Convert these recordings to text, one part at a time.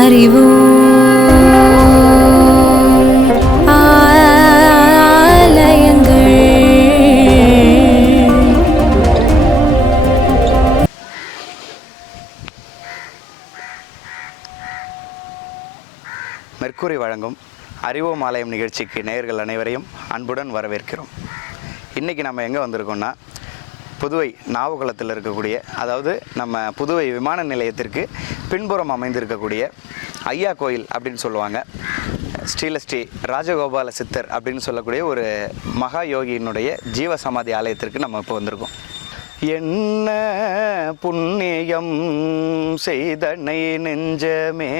அறிவோம் ஆலயங்கள். மெர்க்குரி வழங்கும் அறிவோம் ஆலயம் நிகழ்ச்சிக்கு நேயர்கள் அனைவரையும் அன்புடன் வரவேற்கிறோம். இன்றைக்கி நம்ம எங்கே வந்திருக்கோம்னா, புதுவை நாவகுளத்தில் இருக்கக்கூடிய, அதாவது நம்ம புதுவை விமான நிலையத்திற்கு பின்புறம் அமைந்திருக்கக்கூடிய ஐயா கோயில் அப்படின்னு சொல்லுவாங்க. ஸ்ரீலஸ்ரீ ராஜகோபால சித்தர் அப்படின்னு சொல்லக்கூடிய ஒரு மகா யோகியினுடைய ஜீவசமாதி ஆலயத்திற்கு நம்ம இப்போ வந்திருக்கோம். என்ன புண்ணியம் செய்தனை நெஞ்சமே,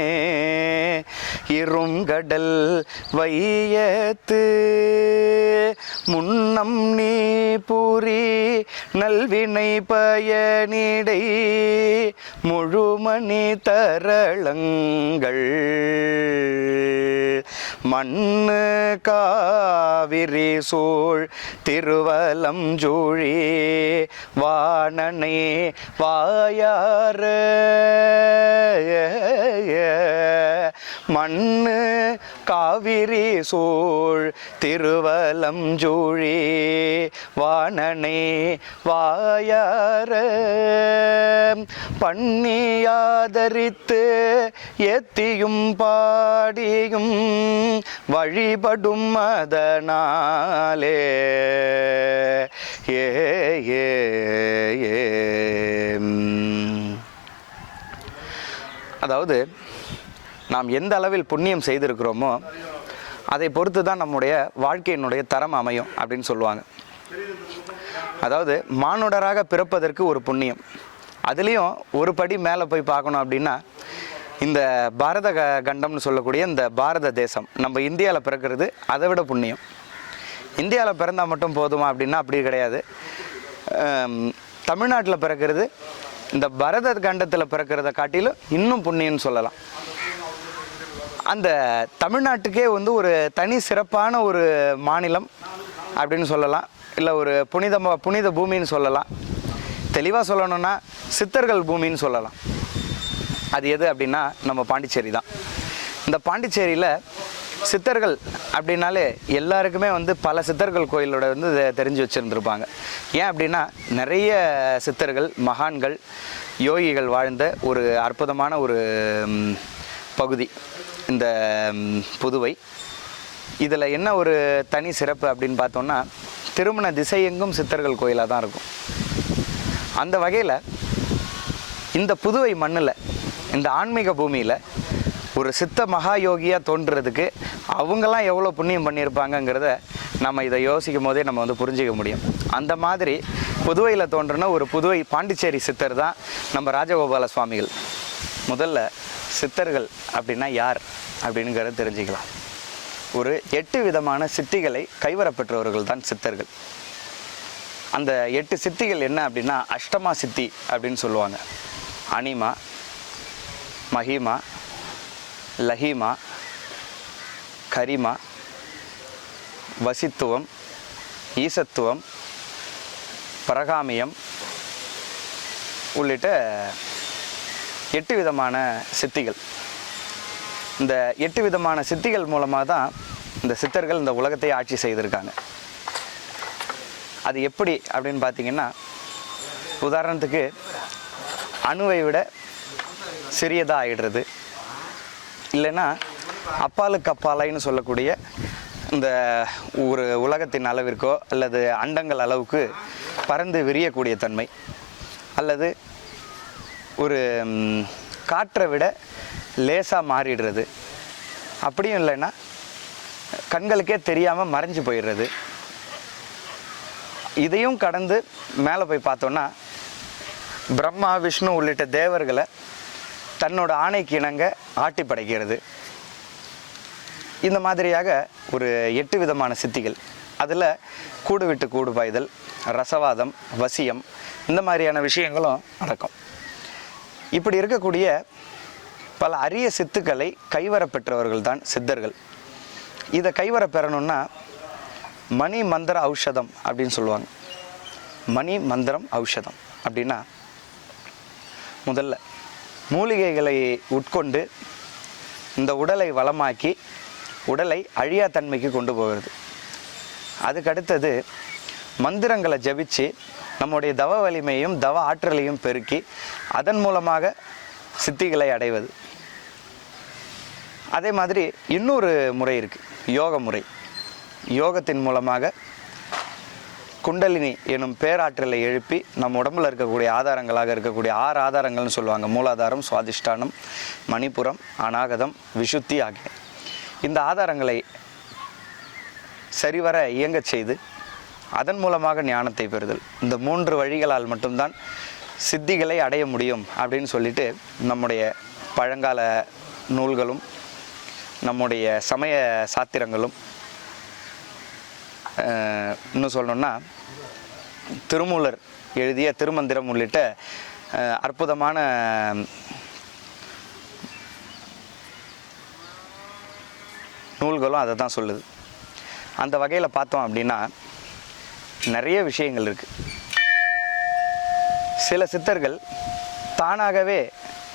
இருங்கடல் வையத்து முன்னம் நீ பூரி நல்வினை பயனிடை முழுமணி தரளங்கள் மண்ணு காவிரி சூழ் திருவலம் ஜூழி வாணனை வாயார மண்ணு காவிரி சூழ் திருவலம் ஜூழி வாணனை வாயார பண்ணியாதரித்து எத்தியும் பாடியும் வழிபடும் அதனாலே ஏ ஏ ஏ. அதாவது நாம் எந்த அளவில் புண்ணியம் செய்திருக்கிறோமோ அதை பொறுத்து தான் நம்முடைய வாழ்க்கையினுடைய தரம் அமையும் அப்படின்னு சொல்லுவாங்க. அதாவது மானுடராக பிறப்பதற்கு ஒரு புண்ணியம், அதுலேயும் ஒரு படி மேலே போய் பார்க்கணும் அப்படின்னா இந்த பாரத கண்டம்னு சொல்லக்கூடிய இந்த பாரத தேசம், நம்ம இந்தியாவில் பிறக்கிறது அதை விட புண்ணியம். இந்தியாவில் பிறந்தால் மட்டும் போதுமா அப்படின்னா அப்படி கிடையாது. தமிழ்நாட்டில் பிறக்கிறது இந்த பாரத கண்டத்தில் பிறக்கிறத காட்டிலும் இன்னும் புண்ணியம்னு சொல்லலாம். அந்த தமிழ்நாட்டுக்கே வந்து ஒரு தனி சிறப்பான ஒரு மாநிலம் அப்படின்னு சொல்லலாம், இல்லை ஒரு புனித பூமின்னு சொல்லலாம். தெளிவாக சொல்லணும்னா சித்தர்கள் பூமின்னு சொல்லலாம். அது எது அப்படின்னா நம்ம பாண்டிச்சேரி தான். இந்த பாண்டிச்சேரியில் சித்தர்கள் அப்படின்னாலே எல்லாருக்குமே வந்து பல சித்தர்கள் கோயிலோட வந்து தெரிஞ்சு வச்சுருந்துருப்பாங்க. ஏன் அப்படின்னா நிறைய சித்தர்கள், மகான்கள், யோகிகள் வாழ்ந்த ஒரு அற்புதமான ஒரு பகுதி இந்த புதுவை. இதில் என்ன ஒரு தனி சிறப்பு அப்படின்னு பார்த்தோம்னா, திருமண திசையெங்கும் சித்தர்கள் கோயிலாக தான் இருக்கும். அந்த வகையில் இந்த புதுவை மண்ணில், இந்த ஆன்மீக பூமியில் ஒரு சித்த மகா யோகியாக தோன்றுறதுக்கு அவங்கெல்லாம் எவ்வளோ புண்ணியம் பண்ணியிருப்பாங்கங்கிறத நம்ம இதை யோசிக்கும் போதே நம்ம வந்து புரிஞ்சிக்க முடியும். அந்த மாதிரி புதுவையில் தோன்றின ஒரு புதுவை பாண்டிச்சேரி சித்தர் தான் நம்ம ராஜகோபால சுவாமிகள். முதல்ல சித்தர்கள் அப்படின்னா யார் அப்படிங்கிறத தெரிஞ்சுக்கலாம். ஒரு 8 விதமான சித்திகளை கைவரப்பெற்றவர்கள் தான் சித்தர்கள். அந்த 8 சித்திகள் என்ன அப்படின்னா அஷ்டமா சித்தி அப்படின்னு சொல்லுவாங்க. அனிமா, மகிமா, லஹிமா, கரிமா, வசித்துவம், ஈசத்துவம், பரகாமியம் உள்ளிட்ட 8 விதமான சித்திகள். இந்த 8 விதமான சித்திகள் மூலமாக தான் இந்த சித்தர்கள் இந்த உலகத்தை ஆட்சி செய்திருக்காங்க. அது எப்படி அப்படின்னு பார்த்தீங்கன்னா, உதாரணத்துக்கு அணுவை விட சிறியதாக ஆகிடுறது, இல்லைன்னா அப்பாலுக்கு அப்பாலைன்னு சொல்லக்கூடிய இந்த ஒரு உலகத்தின் அளவிற்கோ அல்லது அண்டங்கள் அளவுக்கு பறந்து விரியக்கூடிய தன்மை, அல்லது ஒரு காற்றை விட லேசாக மாறிடுறது, அப்படியும் இல்லைன்னா கண்களுக்கே தெரியாமல் மறைஞ்சு போயிடுறது. இதையும் கடந்து மேலே போய் பார்த்தோன்னா பிரம்மா, விஷ்ணு உள்ளிட்ட தேவர்களை தன்னோட ஆணைக்கு இணங்க ஆட்டி படைக்கிறது. இந்த மாதிரியாக ஒரு 8 விதமான சித்திகள். அதில் கூடு விட்டு கூடு பாய்தல், ரசவாதம், வசியம், இந்த மாதிரியான விஷயங்களும் நடக்கும். இப்படி இருக்கக்கூடிய பல அரிய சித்துக்களை கைவர பெற்றவர்கள் தான் சித்தர்கள். இதை கைவர பெறணும்னா மணி மந்திர ஔஷதம் அப்படின்னு சொல்லுவாங்க. மணி மந்திரம் ஔஷதம் அப்படின்னா முதல்ல மூலிகைகளை உட்கொண்டு இந்த உடலை வளமாக்கி உடலை அழியா தன்மைக்கு கொண்டு போகிறது. அதுக்கடுத்தது மந்திரங்களை ஜபிச்சு நம்முடைய தவ வலிமையும் தவ ஆற்றலையும் பெருக்கி அதன் மூலமாக சித்திகளை அடைவது. அதே மாதிரி இன்னொரு முறை இருக்குது, யோக முறை. யோகத்தின் மூலமாக குண்டலினி எனும் பேராற்றலை எழுப்பி நம்ம உடம்புல இருக்கக்கூடிய ஆதாரங்களாக இருக்கக்கூடிய 6 ஆதாரங்கள்னு சொல்லுவாங்க. மூலாதாரம், சுவாதிஷ்டானம், மணிப்புரம், அநாகதம், விஷுத்தி ஆகிய இந்த ஆதாரங்களை சரிவர இயங்கச் செய்து அதன் மூலமாக ஞானத்தை பெறுதல். இந்த 3 வழிகளால் மட்டும்தான் சித்திகளை அடைய முடியும் அப்படின்னு சொல்லிட்டு நம்முடைய பழங்கால நூல்களும் நம்முடைய சமய சாத்திரங்களும், இன்னும் சொல்லணும்னா திருமூலர் எழுதிய திருமந்திரம் உள்ளிட்ட அற்புதமான நூல்களும் அதை தான் சொல்லுது. அந்த வகையில் பார்த்தோம் அப்படின்னா நிறைய விஷயங்கள் இருக்குது. சில சித்தர்கள் தானாகவே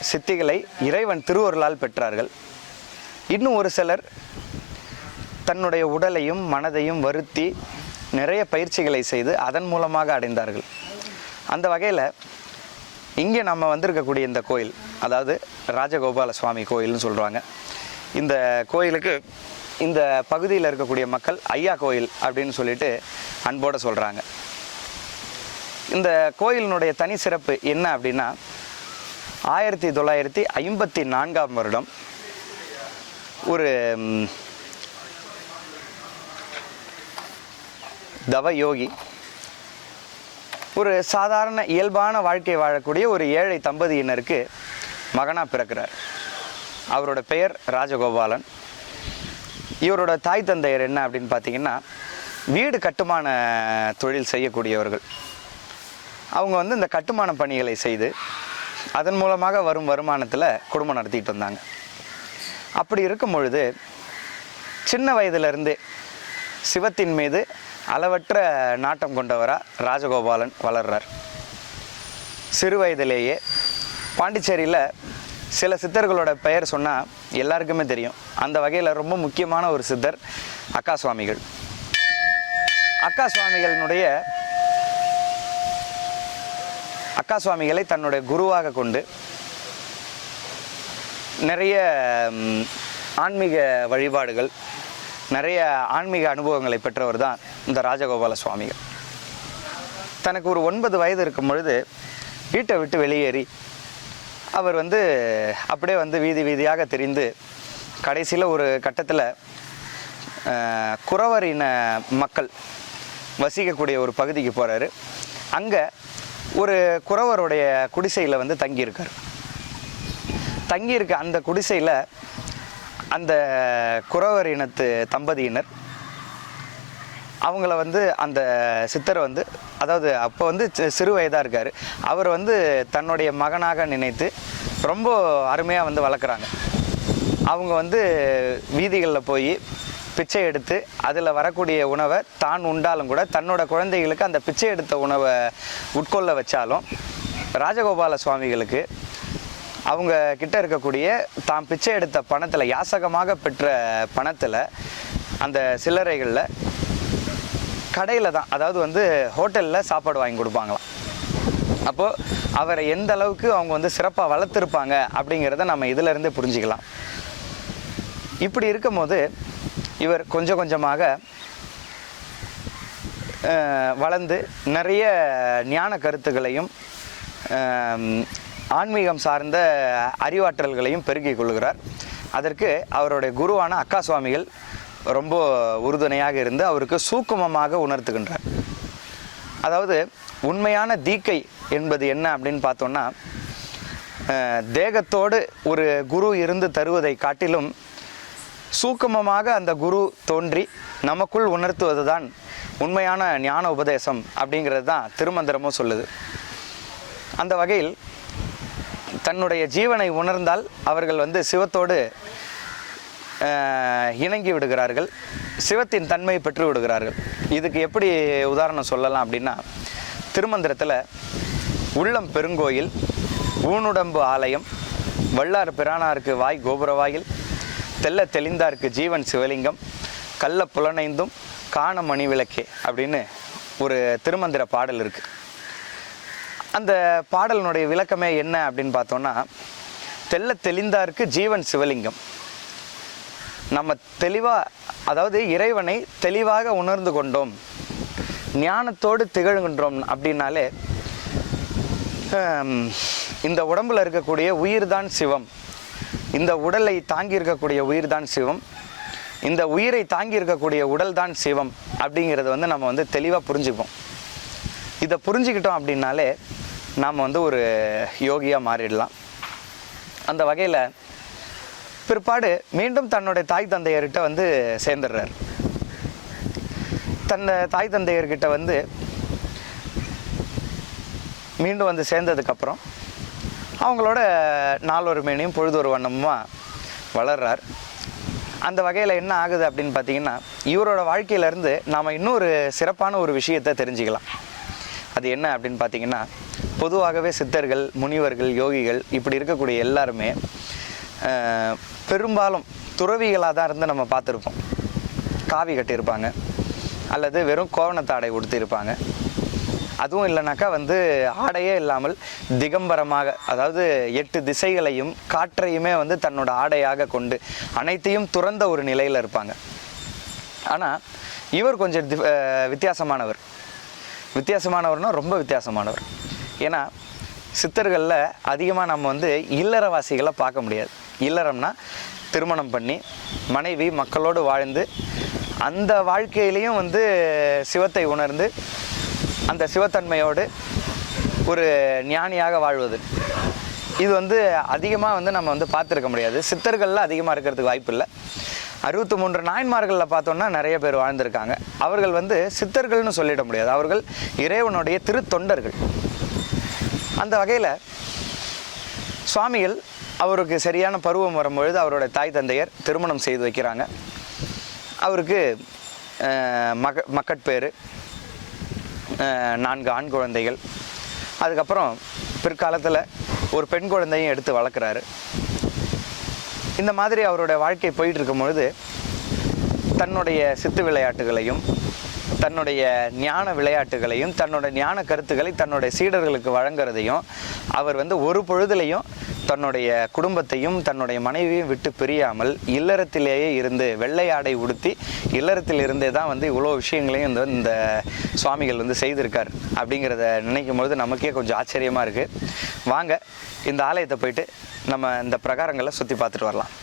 சித்திகளை இறைவன் திருவருளால் பெற்றார்கள். இன்னும் ஒரு சிலர் தன்னுடைய உடலையும் மனதையும் வருத்தி நிறைய பயிற்சிகளை செய்து அதன் மூலமாக அடைந்தார்கள். அந்த வகையில் இங்கே நம்ம வந்திருக்கக்கூடிய இந்த கோயில், அதாவது ராஜகோபால சுவாமி கோயில்னு சொல்கிறாங்க. இந்த கோயிலுக்கு இந்த பகுதியில் இருக்கக்கூடிய மக்கள் ஐயா கோயில் அப்படின்னு சொல்லிட்டு அன்போடு சொல்கிறாங்க. இந்த கோயிலினுடைய தனி சிறப்பு என்ன அப்படின்னா 1954ஆம் வருடம் ஒரு தவ யோகி ஒரு சாதாரண இயல்பான வாழ்க்கை வாழக்கூடிய ஒரு ஏழை தம்பதியினருக்கு மகனாக பிறக்கிறார். அவரோட பெயர் ராஜகோபாலன். இவரோட தாய் தந்தையர் என்ன அப்படின்னு பார்த்தீங்கன்னா வீடு கட்டுமான தொழில் செய்யக்கூடியவர்கள். அவங்க வந்து இந்த கட்டுமான பணிகளை செய்து அதன் மூலமாக வரும் வருமானத்தில் குடும்பம் நடத்திட்டு வந்தாங்க. அப்படி இருக்கும் பொழுது சின்ன வயதிலிருந்தே சிவத்தின் மீது அளவற்ற நாட்டம் கொண்டவராக ராஜகோபாலன் வளர்றார். சிறு வயதிலேயே பாண்டிச்சேரியில் சில சித்தர்களோட பெயர் சொன்னால் எல்லாருக்குமே தெரியும். அந்த வகையில் ரொம்ப முக்கியமான ஒரு சித்தர் அக்கா சுவாமிகள். அக்கா சுவாமிகளை தன்னுடைய குருவாக கொண்டு நிறைய ஆன்மீக வழிபாடுகள், நிறைய ஆன்மீக அனுபவங்களை பெற்றவர் தான் இந்த ராஜகோபால சுவாமிகள். தனக்கு ஒரு 9 வயது இருக்கும் பொழுது வீட்டை விட்டு வெளியேறி அவர் வந்து அப்படியே வந்து வீதி வீதியாக தெரிந்து கடைசியில் ஒரு கட்டத்தில் குறவரின மக்கள் வசிக்கக்கூடிய ஒரு பகுதிக்கு போகிறாரு. அங்கே ஒரு குறவருடைய குடிசையில் வந்து தங்கியிருக்கார். தங்கியிருக்க அந்த குடிசையில் அந்த குறவர் இனத்து தம்பதியினர் அவங்கள வந்து அந்த சித்தரை வந்து, அதாவது அப்போ வந்து சிறு வயதாக இருக்கார், அவர் வந்து தன்னுடைய மகனாக நினைத்து ரொம்ப அருமையாக வந்து வளர்க்குறாங்க. அவங்க வந்து வீதிகளில் போய் பிச்சை எடுத்து அதில் வரக்கூடிய உணவை தான் உண்டாலும் கூட தன்னோட குழந்தைகளுக்கு அந்த பிச்சை எடுத்த உணவை உட்கொள்ள வச்சாலும் ராஜகோபால சுவாமிகளுக்கு அவங்க கிட்ட இருக்கக்கூடிய தான் பிச்சை எடுத்த பணத்தில், யாசகமாக பெற்ற பணத்தில், அந்த சில்லறைகளில் கடையில் தான், அதாவது வந்து ஹோட்டலில் சாப்பாடு வாங்கி கொடுப்பாங்களாம். அப்போது அவரை எந்த அளவுக்கு அவங்க வந்து சிறப்பாக வளர்த்துருப்பாங்க அப்படிங்கிறத நம்ம இதிலேருந்தே புரிஞ்சிக்கலாம். இப்படி இருக்கும்போது இவர் கொஞ்சம் கொஞ்சமாக வளர்ந்து நிறைய ஞான கருத்துக்களையும் ஆன்மீகம் சார்ந்த அறிவாற்றல்களையும் பெருக்கிக் கொள்கிறார். அதற்கு அவருடைய குருவான அக்கா சுவாமிகள் ரொம்ப உறுதுணையாக இருந்து அவருக்கு சூக்குமமாக உணர்த்துகின்றார். அதாவது உண்மையான தீக்கை என்பது என்ன அப்படின்னு பார்த்தோன்னா, தேகத்தோடு ஒரு குரு இருந்து தருவதை காட்டிலும் சூக்குமமாக அந்த குரு தோன்றி நமக்குள் உணர்த்துவது தான் உண்மையான ஞான உபதேசம் அப்படிங்கிறது தான் திருமந்திரமும் சொல்லுது. அந்த வகையில் தன்னுடைய ஜீவனை உணர்ந்தால் அவர்கள் வந்து சிவத்தோடு இணங்கி விடுகிறார்கள், சிவத்தின் தன்மை பெற்று விடுகிறார்கள். இதுக்கு எப்படி உதாரணம் சொல்லலாம் அப்படின்னா, திருமந்திரத்தில் உள்ளம் பெருங்கோயில், ஊனுடம்பு ஆலயம், வல்லார் பிரானாருக்கு வாய் கோபுரவாயில், தெல்ல தெளிந்தார்க்கு ஜீவன் சிவலிங்கம் கள்ள புலனைந்தும் காண மணி விளக்கே அப்படின்னு ஒரு திருமந்திர பாடல் இருக்குது. அந்த பாடலினுடைய விளக்கமே என்ன அப்படின்னு பார்த்தோன்னா, தெல்ல தெளிந்தார்க்கு ஜீவன் சிவலிங்கம். நம்ம தெளிவாக, அதாவது இறைவனை தெளிவாக உணர்ந்து கொண்டோம், ஞானத்தோடு திகழ்கின்றோம் அப்படின்னாலே இந்த உடம்பில் இருக்கக்கூடிய உயிர் தான் சிவம், இந்த உடலை தாங்கி இருக்கக்கூடிய உயிர் தான் சிவம், இந்த உயிரை தாங்கி இருக்கக்கூடிய உடல் தான் சிவம் அப்படிங்கிறத வந்து நம்ம வந்து தெளிவாக புரிஞ்சுப்போம். இதை புரிஞ்சுக்கிட்டோம் அப்படின்னாலே நாம் வந்து ஒரு யோகியாக மாறிடலாம். அந்த வகையில் பிற்பாடு மீண்டும் தன்னுடைய தாய் தந்தையர்கிட்ட வந்து சேர்ந்துடுறார். தாய் தந்தையர்கிட்ட வந்து மீண்டும் வந்து சேர்ந்ததுக்கப்புறம் அவங்களோட நாளொரு மேனியும் பொழுதொரு வண்ணமுமாக வளர்றார். அந்த வகையில் என்ன ஆகுது அப்படின்னு பார்த்தீங்கன்னா, இவரோட வாழ்க்கையிலேருந்து நாம் இன்னொரு சிறப்பான ஒரு விஷயத்தை தெரிஞ்சுக்கலாம். அது என்ன அப்படின்னு பார்த்தீங்கன்னா, பொதுவாகவே சித்தர்கள், முனிவர்கள், யோகிகள் இப்படி இருக்கக்கூடிய எல்லாருமே பெரும்பாலும் துறவிகளாக தான் இருந்து நம்ம பார்த்துருப்போம். காவி கட்டியிருப்பாங்க அல்லது வெறும் கோவணத்தாடை உடுத்தியிருப்பாங்க. அதுவும் இல்லைனாக்கா வந்து ஆடையே இல்லாமல் திகம்பரமாக, அதாவது 8 திசைகளையும் காற்றையுமே வந்து தன்னோட ஆடையாக கொண்டு அனைத்தையும் துறந்த ஒரு நிலையில் இருப்பாங்க. ஆனால் இவர் கொஞ்சம் வித்தியாசமானவர்னா ரொம்ப வித்தியாசமானவர். ஏன்னா சித்தர்களில் அதிகமாக நம்ம வந்து இல்லறவாசிகளை பார்க்க முடியாது. இல்லறம்னா திருமணம் பண்ணி மனைவி மக்களோடு வாழ்ந்து அந்த வாழ்க்கையிலையும் வந்து சிவத்தை உணர்ந்து அந்த சிவத்தன்மையோடு ஒரு ஞானியாக வாழ்வது, இது வந்து அதிகமாக வந்து நம்ம வந்து பார்த்துருக்க முடியாது. சித்தர்களில் அதிகமாக இருக்கிறதுக்கு வாய்ப்பு இல்லை. 63 நாயன்மார்களில் பார்த்தோன்னா நிறைய பேர் வாழ்ந்திருக்காங்க. அவர்கள் வந்து சித்தர்கள்னு சொல்லிட முடியாது, அவர்கள் இறைவனுடைய திருத்தொண்டர்கள். அந்த வகையில் சுவாமிகள் அவருக்கு சரியான பருவம் வரும்பொழுது அவருடைய தாய் தந்தையர் திருமணம் செய்து வைக்கிறாங்க. அவருக்கு மக்கட்பேறு, 4 ஆண் குழந்தைகள், அதுக்கப்புறம் பிற்காலத்தில் ஒரு பெண் குழந்தையும் எடுத்து வளர்க்குறாரு. இந்த மாதிரி அவருடைய வாழ்க்கை போயிட்டு இருக்கும் பொழுது தன்னுடைய சித்து விளையாட்டுகளையும் தன்னுடைய ஞான விளையாட்டுகளையும் தன்னோட ஞான கருத்துக்களை தன்னுடைய சீடர்களுக்கு வழங்குறதையும் அவர் வந்து ஒரு பொழுதுலையும் தன்னுடைய குடும்பத்தையும் தன்னுடைய மனைவியும் விட்டு பிரியாமல் இல்லறத்திலேயே இருந்து வெள்ளை ஆடை உடுத்தி இல்லறத்தில் இருந்தே தான் வந்து இவ்வளோ விஷயங்களையும் இந்த சுவாமிகள் வந்து செய்திருக்கார். அப்படிங்கிறத நினைக்கும் பொழுது நமக்கே கொஞ்சம் ஆச்சரியமாக இருக்குது. வாங்க இந்த ஆலயத்தை போயிட்டு நம்ம இந்த பிரகாரங்களை சுற்றி பார்த்துட்டு வரலாம்.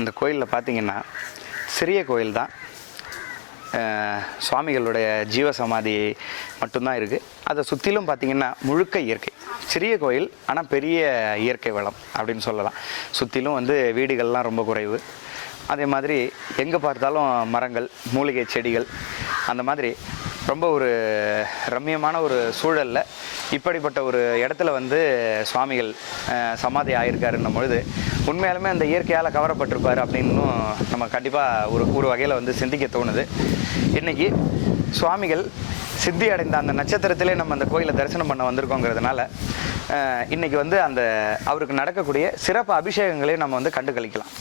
இந்த கோயிலில் பார்த்தீங்கன்னா சிறிய கோயில் தான், சுவாமிகளுடைய ஜீவசமாதி மட்டும்தான் இருக்குது. அதை சுற்றிலும் பார்த்திங்கன்னா முழுக்க இயற்கை. சிறிய கோயில் ஆனால் பெரிய இயற்கை வளம் அப்படின்னு சொல்லலாம். சுற்றிலும் வந்து வீடுகள்லாம் ரொம்ப குறைவு. அதே மாதிரி எங்கே பார்த்தாலும் மரங்கள், மூலிகை செடிகள், அந்த மாதிரி ரொம்ப ஒரு ரம்மியமான ஒரு சூழலில் இப்படிப்பட்ட ஒரு இடத்துல வந்து சுவாமிகள் சமாதி ஆகியிருக்காருன்னும் பொழுது உண்மையாலுமே அந்த இயற்கையால் கவரப்பட்டிருப்பார் அப்படின்னும் நம்ம கண்டிப்பாக ஒரு வகையில் வந்து சிந்திக்க தோணுது. இன்றைக்கி சுவாமிகள் சித்தி அடைந்த அந்த நட்சத்திரத்திலே நம்ம அந்த கோயிலை தரிசனம் பண்ண வந்திருக்கோங்கிறதுனால இன்றைக்கி வந்து அந்த அவருக்கு நடக்கக்கூடிய சிறப்பு அபிஷேகங்களையும் நம்ம வந்து கண்டு கழிக்கலாம்.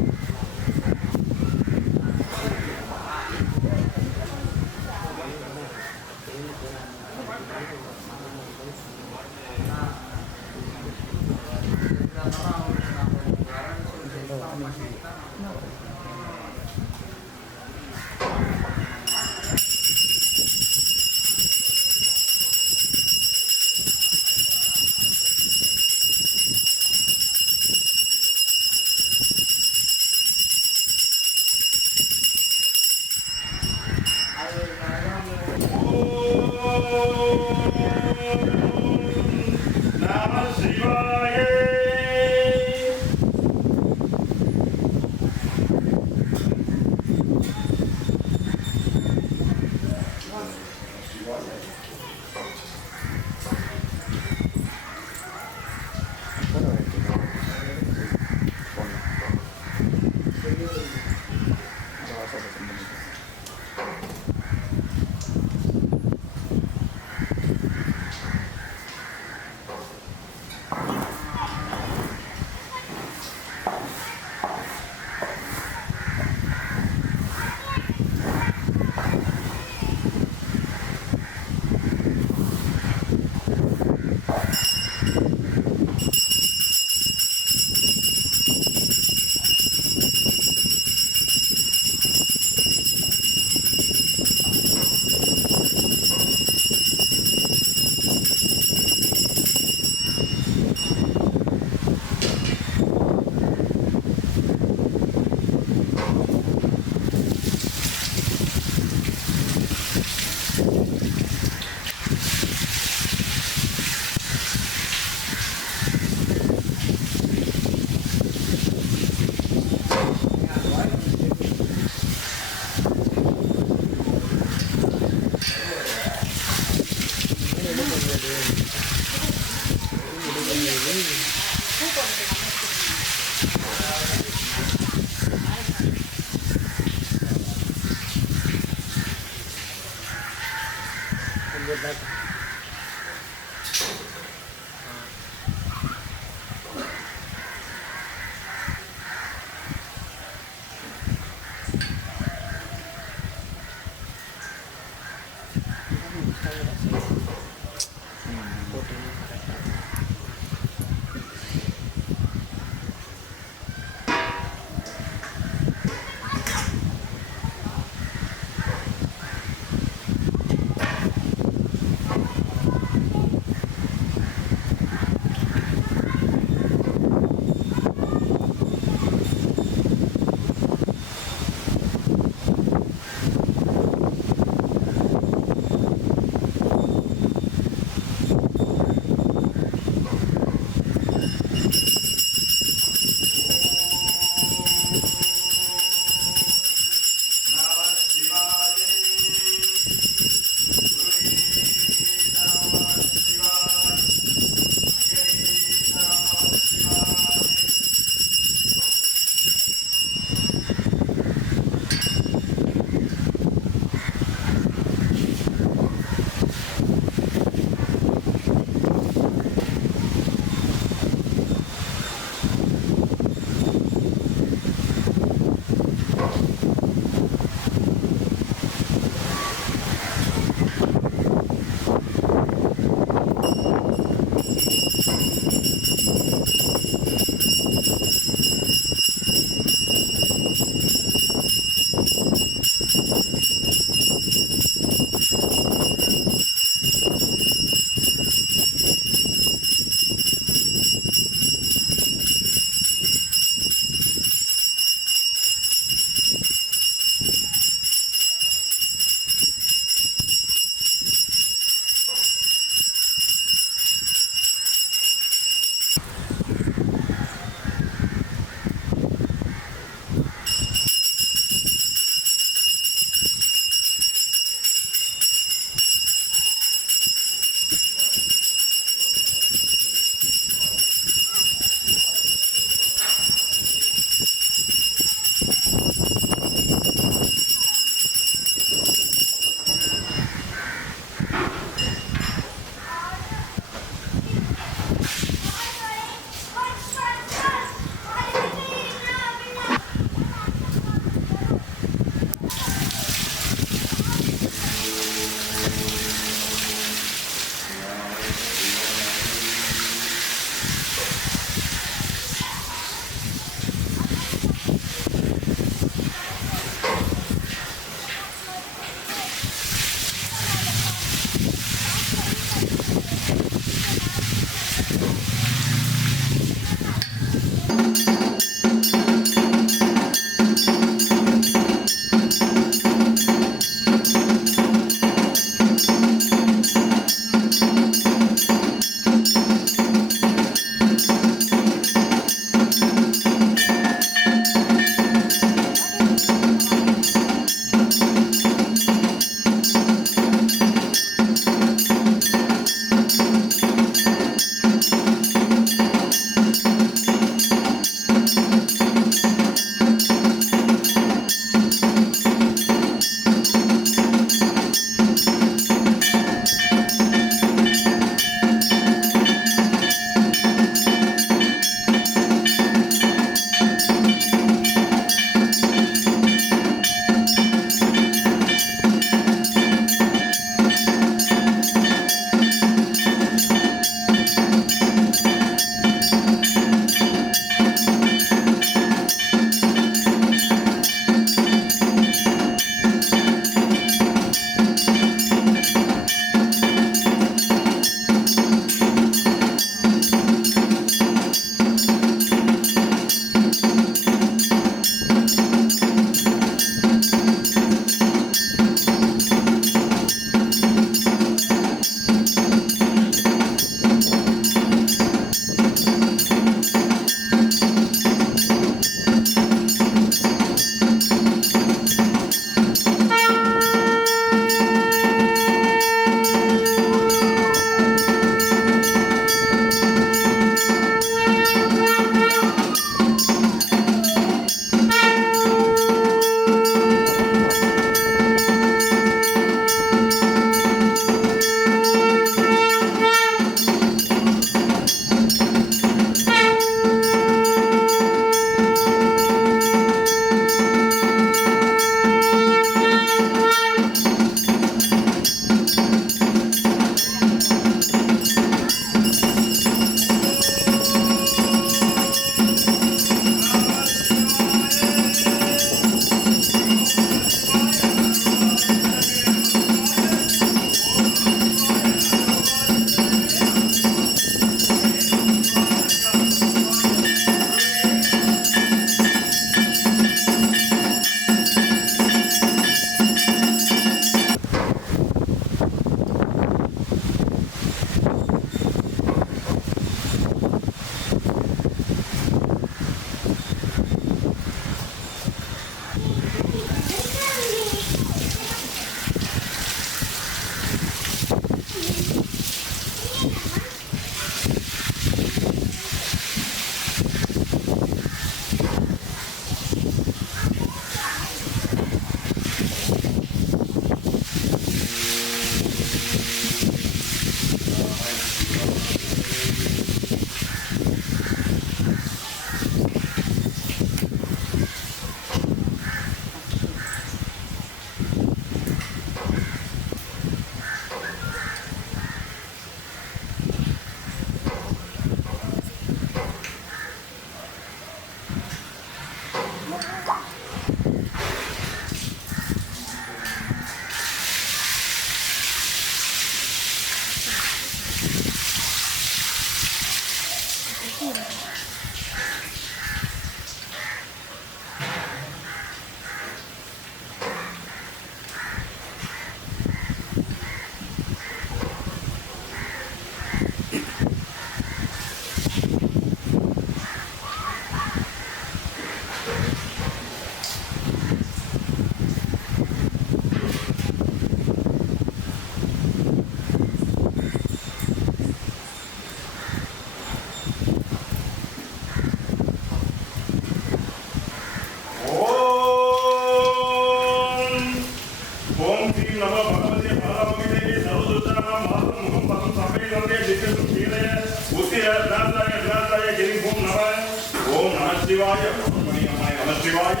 ஓம் நமசிவாய மனோன்மணியம்மனே நமசிவாய.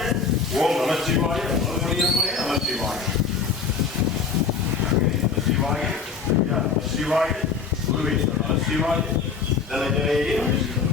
ஓம் நமசிவாய மனோன்மணியம்மனே நமசிவாய. நமசிவாய நமசிவாய குருவே நமசிவாய தனஜனேயே நமசிவாய.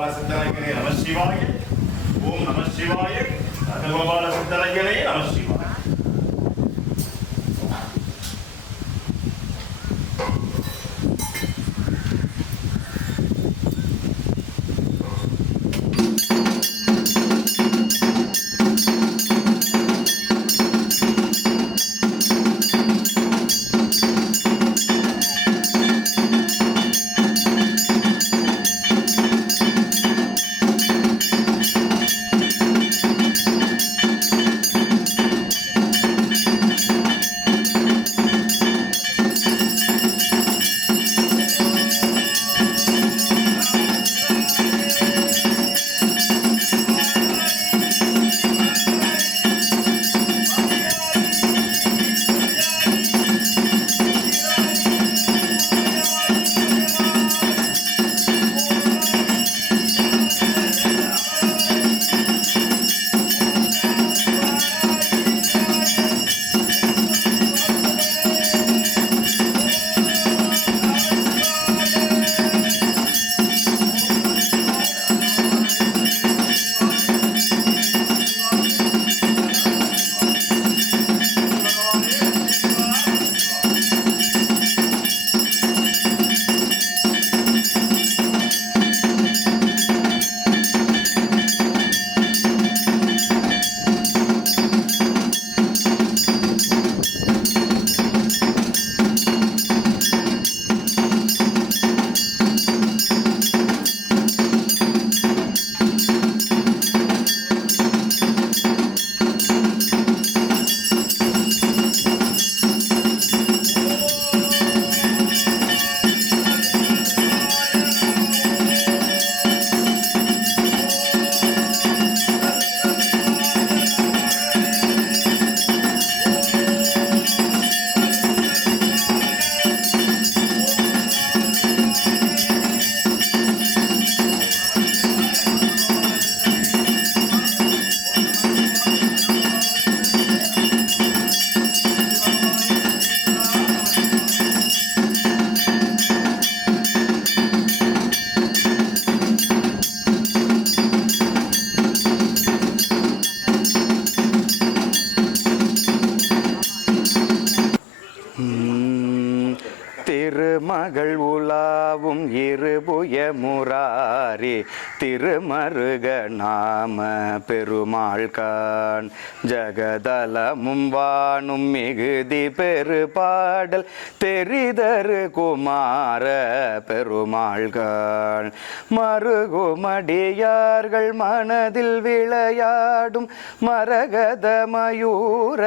ராஜகோபால சித்தனையனே நம சிவாய. ஓம் நம சிவாய. ராஜகோபால சித்தனையனே நம சிவாய. திருமகள் உலாவும் இருபுய முராரி திருமருக நாம பெருமாள்கான் ஜகதலமும் வானும் மிகுதி பெருபாடல் தெரிதரு குமார பெருமாள்கான் மருகுமடியார்கள் மனதில் விளையாடும் மரகத மயூர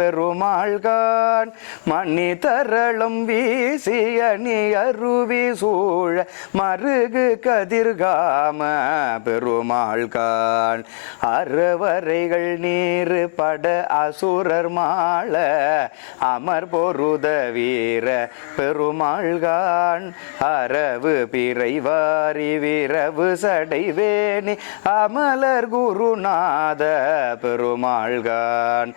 பெருமாள்கான் மணி தரளம் வீசி அணி அருவி சூழ மருகு கதிர்காம பெருமாள்கான் அறவரைகள் நீர் பட அசுரர் மாள அமர் பொருத வீர பெருமாள்கான் அரவு பிறைவாரி விரவு சடைவேணி அமலர் குருநாத பெருமாள்கான்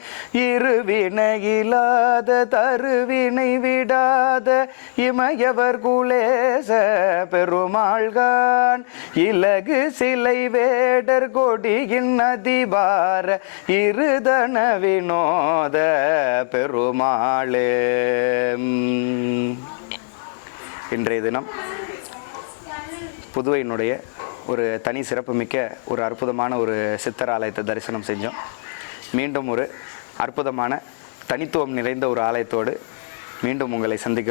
இருவினையிலாத தருவினை விடாத இமயவர் குலேச பெருமாள்கான் இலகு சிலை வேடர் கொடியின் அதிபார இருதன வினோத பெருமாளே. இன்றைய தினம் புதுவையினுடைய ஒரு தனி சிறப்புமிக்க ஒரு அற்புதமான ஒரு சித்தர் ஆலயத்தை தரிசனம் செஞ்சோம். மீண்டும் ஒரு அற்புதமான தனித்துவம் நிறைந்த ஒரு ஆலயத்தோடு மீண்டும் உங்களை சந்திக்கிறோம்.